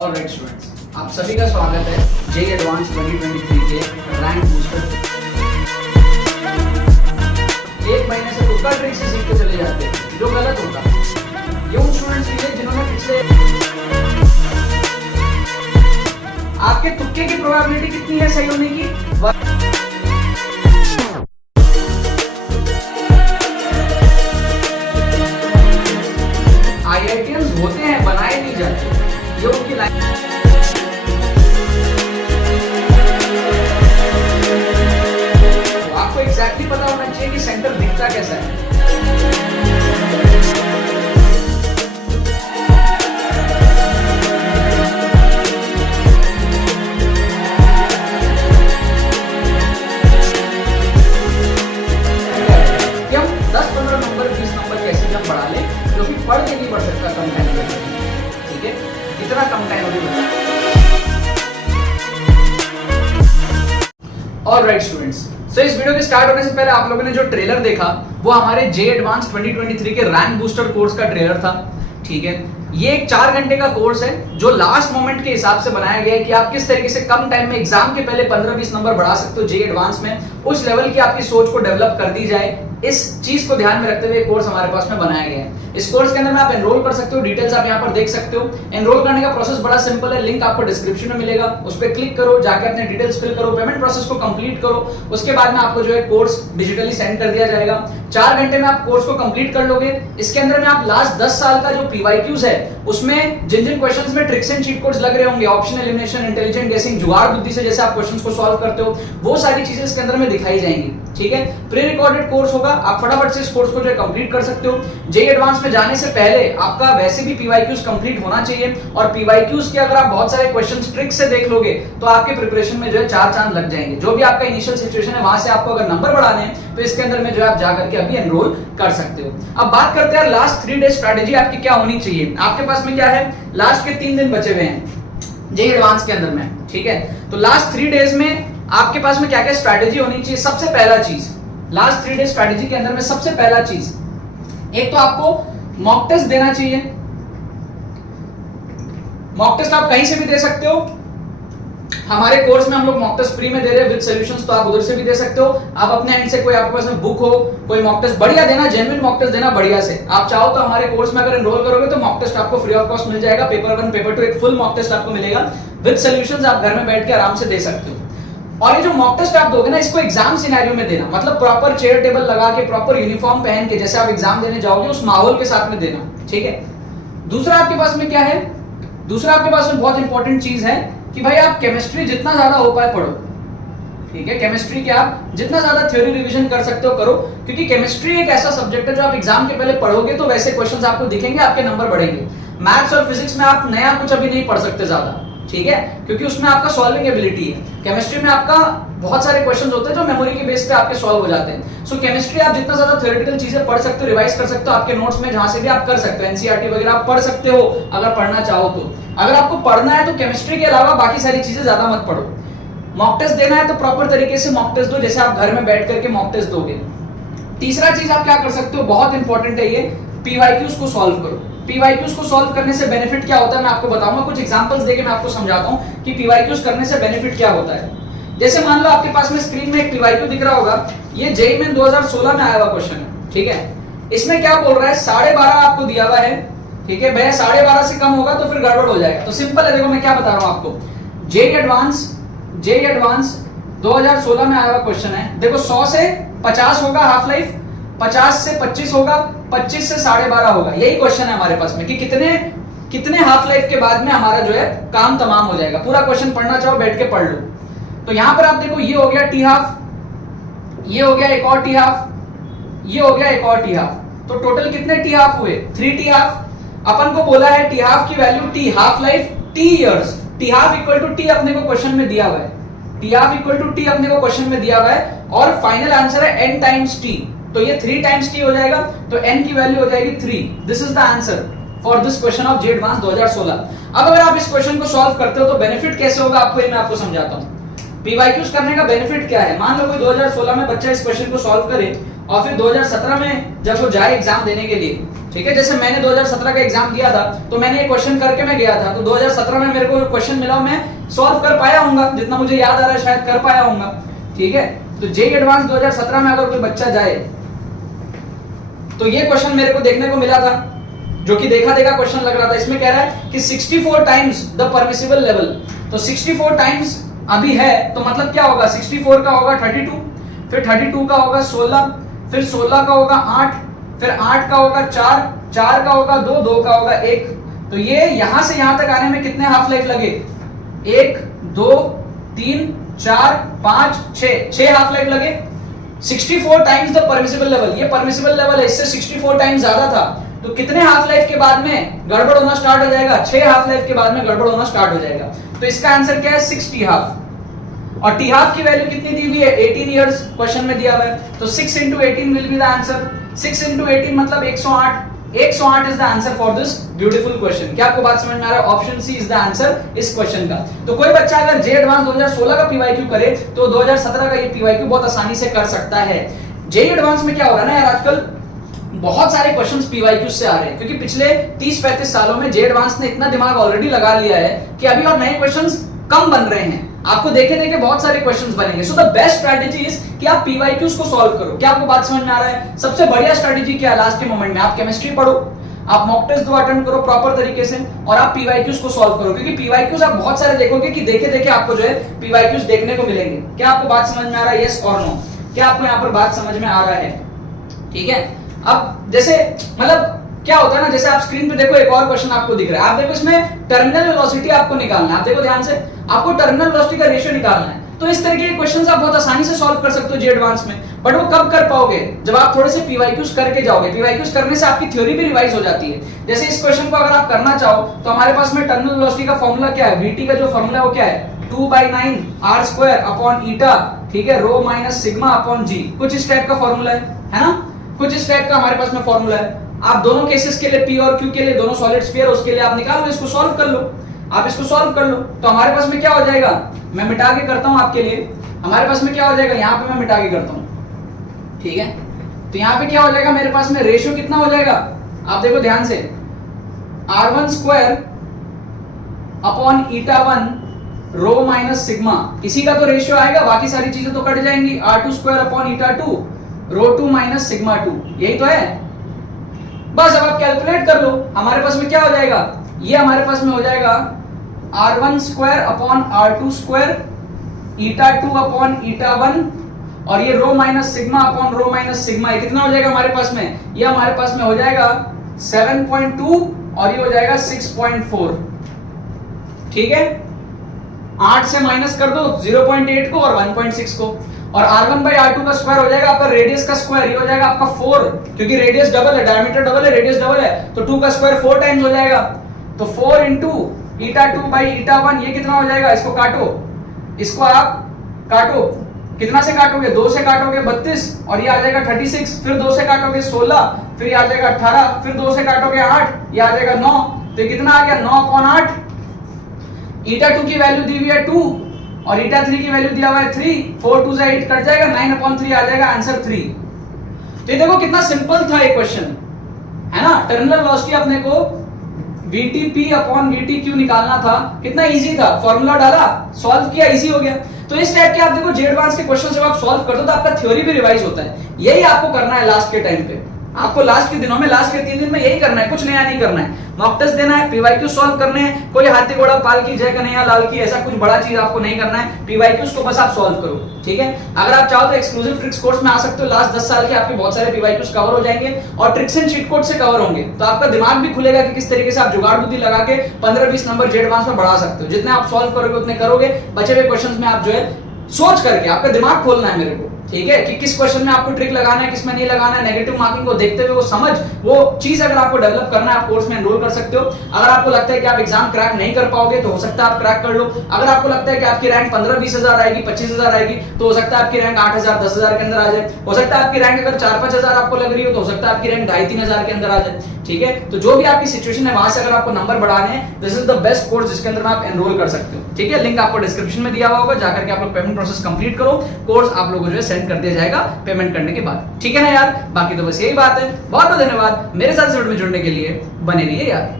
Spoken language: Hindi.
ऑलराइट स्टूडेंट्स, आप सभी का स्वागत है जेईई एडवांस 2023 के रैंक बूस्टर। एक महीने से तुक्का ट्रिक से सीख के चले जाते हैं जो गलत होता है। ये उन स्टूडेंट्स के लिए जिन्होंने पिछले आपके तुक्के की प्रोबेबिलिटी कितनी है सही होने की, आईआईटीएंस होते हैं, बनाए नहीं जाते। ये उनकी लाइन तो आपको एग्जैक्टली पता होना चाहिए कि सेंटर दिखता कैसा है। कि हम 10, 15 नंबर 20 नंबर कैसे भी हम बढ़ा लें, क्योंकि पढ़ के नहीं बढ़ सकता कम टाइम में। ठीक है, इतना कम टाइम अभी बचा। ऑलराइट स्टूडेंट्स, सो इस वीडियो के स्टार्ट होने से पहले आप लोगों ने जो ट्रेलर देखा वो हमारे जेईई एडवांस 2023 के रैंक बूस्टर कोर्स का ट्रेलर था। ठीक है, ये एक 4 घंटे का कोर्स है जो लास्ट मोमेंट के हिसाब से बनाया गया है कि आप किस तरीके से कम टाइम में एग्जाम के पहले 15-20 नंबर बढ़ा सकते हो जेईई एडवांस में। उस लेवल की आपकी सोच को डेवलप कर दी जाए, इस चीज को ध्यान में रखते हुए कोर्स हमारे पास में बनाया गया है। इस कोर्स के अंदर में आप एनरोल कर सकते हो, डिटेल्स आप यहाँ पर देख सकते हो। एनरोल करने का प्रोसेस बड़ा सिंपल है, लिंक आपको डिस्क्रिप्शन में मिलेगा, उस पर क्लिक करो, जाके अपने डिटेल्स फिल करो, पेमेंट प्रोसेस को कंप्लीट करो। उसके बाद में आपको जो है कोर्स डिजिटली सेंड कर दिया जाएगा। 4 घंटे में आप कोर्स को कंप्लीट कर लोगे। इसके अंदर में आप लास्ट 10 साल का जो पीवाईक्यूज है उसमें जिन जिन क्वेश्चंस में ट्रिक्स एंड चीट कोड्स लग रहे होंगे, ऑप्शन एलिमिनेशन, इंटेलिजेंट गेसिंग, जुगाड़ बुद्धि से जैसे आप क्वेश्चंस को सॉल्व करते हो, वो सारी चीजें इसके अंदर में दिखाई जाएंगी। ठीक है, प्री रिकॉर्डेड कोर्स होगा, आप फटाफट से इस कोर्स को जो है कंप्लीट कर सकते हो। जेईई एडवांस में जाने से पहले आपका वैसे भी पीवाईक्यूज कंप्लीट होना चाहिए, और पीवाईक्यूज के अगर आप बहुत सारे क्वेश्चंस ट्रिक से देख लोगे तो आपके प्रिपरेशन में जो है 4 चांद लग जाएंगे। जो भी आपका इनिशियल सिचुएशन है वहां से आपको अगर नंबर बढ़ाने हैं तो इसके अंदर में जो है आप जाकर के अभी एनरोल कर सकते हो। अब बात करते हैं लास्ट 3 डेज स्ट्रेटेजी आपकी क्या होनी चाहिए। आपके पास में क्या है, लास्ट के 3 दिन बचे हुए हैं जेईई एडवांस के अंदर में। ठीक है, तो लास्ट 3 डेज में आपके पास में क्या क्या स्ट्रेटेजी होनी चाहिए। सबसे पहला चीज, लास्ट 3 डेज स्ट्रेटेजी के अंदर में सबसे पहला चीज, एक तो आपको मॉक टेस्ट देना चाहिए। मॉक टेस्ट आप कहीं से भी दे सकते हो, हमारे कोर्स में हम लोग मॉक टेस्ट फ्री में दे रहे हैं विद सॉल्यूशंस, तो आप उधर से भी दे सकते हो। आप अपने एंड से कोई आपके पास में बुक हो, कोई मॉक टेस्ट बढ़िया देना, जेन्युइन मॉक टेस्ट देना बढ़िया से। आप चाहो तो हमारे कोर्स में अगर एनरोल करोगे तो मॉक टेस्ट आपको फ्री ऑफ कॉस्ट मिल जाएगा। पेपर 1, पेपर 2 एक फुल मॉक टेस्ट आपको मिलेगा विद सॉल्यूशंस, आप घर में बैठ के आराम से दे सकते हो। और ये जो मॉक टेस्ट आप दोगे ना, इसको एग्जाम सिनेरियो में देना, मतलब प्रॉपर चेयर टेबल लगा के, प्रॉपर यूनिफॉर्म पहन के, जैसे आप एग्जाम देने जाओगे उस माहौल के साथ में देना। ठीक है, दूसरा आपके पास में क्या है, दूसरा आपके पास में बहुत इंपॉर्टेंट चीज है कि भाई आप केमिस्ट्री जितना ज्यादा हो पाए पढ़ो। ठीक है, केमिस्ट्री के आप जितना ज्यादा थ्योरी रिवीजन कर सकते हो करो, क्योंकि केमिस्ट्री एक ऐसा सब्जेक्ट है जो आप एग्जाम के पहले पढ़ोगे तो वैसे क्वेश्चंस आपको दिखेंगे, आपके नंबर बढ़ेंगे। मैथ्स और फिजिक्स में आप नया कुछ अभी नहीं पढ़ सकते ज्यादा। ठीक है, क्योंकि उसमें आपका सॉल्विंग एबिलिटी है। केमिस्ट्री में आपका बहुत सारे क्वेश्चंस होते हैं जो मेमोरी के बेस पे आपके सॉल्व हो जाते हैं। सो केमिस्ट्री आप जितना ज्यादा थ्योरेटिकल चीजें पढ़ सकते हो, रिवाइज कर सकते हो, आपके नोट्स में जहां से भी आप कर सकते हो, एनसीईआरटी वगैरह आप पढ़ सकते हो अगर पढ़ना चाहो तो। अगर आपको पढ़ना है तो केमिस्ट्री के अलावा बाकी सारी चीजें ज्यादा मत पढ़ो। मॉक टेस्ट देना है तो प्रॉपर तरीके से मॉक टेस्ट दो, जैसे आप घर में बैठ करके मॉक टेस्ट दोगे। तीसरा चीज आप क्या कर सकते हो, बहुत इंपॉर्टेंट है ये, पीवाईक्यूज को सॉल्व करो। पीवाईक्यूज को सॉल्व करने से बेनिफिट क्या होता है मैं आपको बताऊंगा, कुछ एग्जांपल्स देके मैं आपको समझाता हूं कि पीवाईक्यूज करने से बेनिफिट क्या होता है। जैसे मान लो आपके पास में स्क्रीन में एक पीवाईक्यू दिख रहा होगा, ये जेईई में 2016 में आया हुआ क्वेश्चन है। ठीक है, इसमें क्या बोल रहा है, 12.5 आपको दिया हुआ है। ठीक है भैया, 12.5 से कम होगा तो फिर गड़बड़ हो जाएगा। तो सिंपल है, देखो मैं क्या बता रहा हूं आपको, जेईई एडवांस 2016 में आया हुआ क्वेश्चन है। देखो 100 से 50 होगा हाफ लाइफ, 50 से 25 होगा, 25 से 12.5 होगा। यही क्वेश्चन है हमारे पास में कि कितने हाफ लाइफ के बाद में हमारा जो है काम तमाम हो जाएगा। पूरा क्वेश्चन पढ़ना चाहो बैठ के पढ़ लो। तो यहां पर आप देखो, ये हो गया टी हाफ, ये हो गया एक और टी हाफ, ये हो गया एक और टी हाफ, तो टोटल कितने टी हाफ हुए, 3 टी हाफ। अपन को बोला है टी हाफ की value t half life t years, t half equal to t अपने को क्वेश्चन में दिया हुआ है, t half equal to t अपने को क्वेश्चन में दिया हुआ है, और फाइनल आंसर है n टाइम्स टी, तो ये 3 टाइम्स टी हो जाएगा, तो n की वैल्यू हो जाएगी 3। This is the answer for this question of JEE advance 2016। अब अगर आप इस क्वेश्चन को सॉल्व करते हो तो बेनिफिट कैसे होगा आपको, ये मैं आपको समझाता हूं। पीवाईक्यूज करने का बेनिफिट क्या है, मान लो कोई 2016 में बच्चा इस क्वेश्चन को सॉल्व करे और फिर 2017 में जब वो जाए एग्जाम देने के लिए, ठीक है, जैसे मैंने 2017 का एग्जाम दिया था तो मैंने ये क्वेश्चन करके मैं गया था, तो 2017 में मेरे को क्वेश्चन मिला, मैं सॉल्व कर पाया हूंगा, जितना मुझे याद आ रहा है शायद कर पाया हूंगा। ठीक है, तो जेईई एडवांस 2017 में अगर कोई बच्चा जाए तो ये क्वेश्चन मेरे को देखने को मिला था, जो कि देखा क्वेश्चन लग रहा था। इसमें कह रहा है कि 64 टाइम्स द परमिसिबल लेवल, तो 64 टाइम्स अभी है, तो मतलब क्या होगा, 64 का होगा 32, फिर 32 का होगा 16, फिर 16 का होगा 8, फिर 8 का होगा 4, 4 का होगा 2, 2 का होगा 1। तो ये यहां से यहां तक आने में कितने हाफ लाइफ लगे, 1 2 3 4 5 6 हाफ लाइफ लगे। 64 टाइम्स द परमिसिबल लेवल, ये परमिसिबल लेवल है, इससे 64 टाइम्स ज्यादा था, तो कितने हाफ लाइफ के बाद में गड़बड़ होना स्टार्ट हो जाएगा, 6 हाफ लाइफ के बाद में गड़बड़ होना स्टार्ट हो जाएगा। तो इसका आंसर क्या है, 6 टी हाफ। और टी हाफ की वैल्यू कितनी दी हुई है, 18 इयर्स क्वेश्चन में दिया हुआ है, तो 6 into 18 will be the answer. 6 into 18 मतलब 108, 108 is the answer for this beautiful question. क्या आपको बात समझ में आ रहा है, option C is the answer इस क्वेश्चन का। तो कोई बच्चा अगर जे एडवांस 2016 का पीवाईक्यू करे तो 2017 का ये पीवाईक्यू बहुत आसानी से कर सकता है। जेईई एडवांस में क्या हो रहा है ना यार, आजकल बहुत सारे क्वेश्चंस पीवाईक्यू से आ रहे हैं, क्योंकि पिछले 30-35 सालों में जे एडवांस ने इतना दिमाग ऑलरेडी लगा लिया है कि अभी और नए क्वेश्चंस कम बन रहे हैं, आपको देखे देखे बहुत सारे क्वेश्चंस बनेंगे। So the best strategy is कि आप पीवाईक्यूज को सॉल्व करो। क्या आपको बात समझ में आ रहा है, सबसे बढ़िया स्ट्रेटजी क्या है, लास्ट के मोमेंट में आप केमिस्ट्री पढ़ो, आप मॉक टेस्ट 2 अटेम्प्ट करो प्रॉपर तरीके से, और आप पीवाईक्यूज को सॉल्व करो, क्योंकि पीवाईक्यूज आप बहुत सारे देखोगे कि देखे देखे आपको जो है पीवाईक्यूज देखने को मिलेंगे। क्या आपको बात समझ में आ रहा है, यस और नो, क्या आपको यहाँ पर बात समझ में आ रहा है। ठीक है, अब जैसे मतलब क्या होता है ना, जैसे आप स्क्रीन पे देखो एक और क्वेश्चन आपको दिख रहा है, आप देखो इसमें टर्मिनल वेलोसिटी आपको निकालना है, आप देखो ध्यान से, आपको टर्मिनल वेलोसिटी का रेशियो निकालना है। तो इस तरीके के क्वेश्चंस आप बहुत आसानी से सॉल्व कर सकते हो जे एडवांस में, बट वो कब कर पाओगे, जब आप थोड़े से पीवाईक्यूज करके जाओगे। पीवाईक्यूज करने से आपकी थ्योरी भी रिवाइज हो जाती है। जैसे इस क्वेश्चन को अगर आप करना चाहो तो हमारे पास में टर्मिनल वेलोसिटी का फॉर्मूला क्या है, वीटी का जो फॉर्मूला है वो क्या है, 2/9 r² अपॉन ईटा, ठीक है, रो माइनस सिग्मा अपॉन जी, कुछ इस टाइप का फॉर्मूला है ना, कुछ इस टाइप का हमारे पास में फॉर्मूला है। आप दोनों केसेस के लिए पी और क्यू के लिए, दोनों सॉलिड स्फीयर, उसके लिए आप निकाल लो, इसको सॉल्व कर लो, आप इसको सॉल्व कर लो, तो हमारे पास में क्या हो जाएगा, मैं मिटा के करता हूं आपके लिए, हमारे पास में क्या हो जाएगा, यहां पे मैं मिटा के करता हूं, ठीक है, तो यहां पे क्या हो जाएगा, मेरे पास में रेशियो कितना हो जाएगा, आप देखो ध्यान से, r1² अपॉन ईटा1 रो माइनस सिग्मा, इसी का तो रेशियो आएगा, बाकी सारी चीजें तो कट जाएंगी, r2² अपॉन ईटा2 रो 2 माइनस सिग्मा 2, यही तो है। बस अब आप कैलकुलेट कर लो, हमारे पास में क्या हो जाएगा, ये हमारे पास में हो जाएगा r1² अपॉन r2² ईटा2 अपॉन ईटा1, और ये rho minus sigma upon rho minus sigma, ये कितना हो जाएगा हमारे पास में, ये हमारे पास में हो जाएगा 7.2 और ये हो जाएगा 6.4, ठीक है, 8 से माइनस कर दो 0.8 को और 1.6 को, और r1/r2 का स्क्वायर हो जाएगा आपका रेडियस का स्क्वायर, ये हो जाएगा आपका 4, क्योंकि रेडियस डबल है, डायमीटर डबल है, रेडियस डबल है, तो 2 का स्क्वायर 4 टाइम्स हो जाएगा, तो 4 इंटू ईटा2/ईटा1, ये कितना हो जाएगा, इसको काटो, इसको आप काटो, कितना से काटोगे, 2 से काटोगे 32, और ये आ जाएगा 36, फिर 2 से काटोगे 16, फिर ये आ जाएगा 18, फिर 2 से काटोगे 8, ये आ जाएगा 9, तो ये कितना आ गया, 9/8। ईटा2 की वैल्यू दी हुई है 2 और ईटा3 की वैल्यू दिया हुआ है 3, 4 2 से 8 कट जाएगा, 9/3 आ जाएगा आंसर 3। तो ये देखो कितना सिंपल था ये क्वेश्चन, है ना, टर्मिनल वेलोसिटी अपने को VTP अपॉन VTQ निकालना था, कितना इजी था, फॉर्मूला डाला, सॉल्व किया, इजी हो गया। तो इस टाइप के आप देखो जे एडवांस के क्वेश्चन जब आप सॉल्व करते हो तो आपका थ्योरी भी रिवाइज होता है, यही आपको करना है लास्ट के टाइम पे, आपको लास्ट के दिनों में, लास्ट के 3 दिन में यही करना है, कुछ नया नहीं करना है, मॉक टेस्ट देना है, पीवाईक्यू सॉल्व करने हैं, कोई हाथी घोड़ा पाल की जय कन्हैया लाल की, ऐसा कुछ बड़ा चीज आपको नहीं करना है, पीवाईक्यूज को बस आप सॉल्व करो, ठीक है। अगर आप चाहो तो एक्सक्लूसिव ट्रिक्स कोर्स में आ सकते हो, लास्ट 10 साल के आपके बहुत सारे पीवाईक्यूज कवर हो जाएंगे और ट्रिक्स एंड चीट कोड से कवर होंगे, तो आपका दिमाग भी खुलेगा कि किस तरीके से आप जुगाड़ बुद्धि लगा के 15-20 नंबर जे एडवांस में बढ़ा सकते हो। जितने आप सॉल्व करोगे उतने करोगे, बचे हुए क्वेश्चंस में आप जो है सोच करके, आपका दिमाग खोलना है मेरे को, ठीक है, कि किस क्वेश्चन में आपको ट्रिक लगाना है, किस में नहीं लगाना है, नेगेटिव मार्किंग को देखते हुए वो समझ, वो चीज अगर आपको डेवलप करना है आप कोर्स में एनरोल कर सकते हो। अगर आपको लगता है कि आप एग्जाम क्रैक नहीं कर पाओगे तो हो सकता है आप क्रैक कर लो, अगर आपको लगता है कि आपकी रैंक 15-20 हजार आएगी, 25 हजार आएगी, तो हो सकता है आपकी रैंक 8,000 10,000 के अंदर आ जाए, हो सकता है आपकी रैंक अगर 4-5 हजार आपको लग रही हो तो हो सकता है आपकी रैंक 2,500-3 हजार के अंदर आ जाए, ठीक है। तो जो भी आपकी सिचुएशन है वहां से अगर आपको नंबर बढ़ाने हैं, this is the best course जिसके अंदर आप एनरोल कर सकते हो, ठीक है। लिंक आपको डिस्क्रिप्शन में दिया हुआ होगा, जाकर के आप लोग पेमेंट प्रोसेस कंप्लीट करो, कोर्स आप लोगों को जो है सेंड कर दिया जाएगा पेमेंट करने के बाद। ठीक है ना यार, बाकी तो बस यही बात है। बहुत बहुत धन्यवाद मेरे साथ इस वीडियो में जुड़ने के लिए, बने रहिए यार।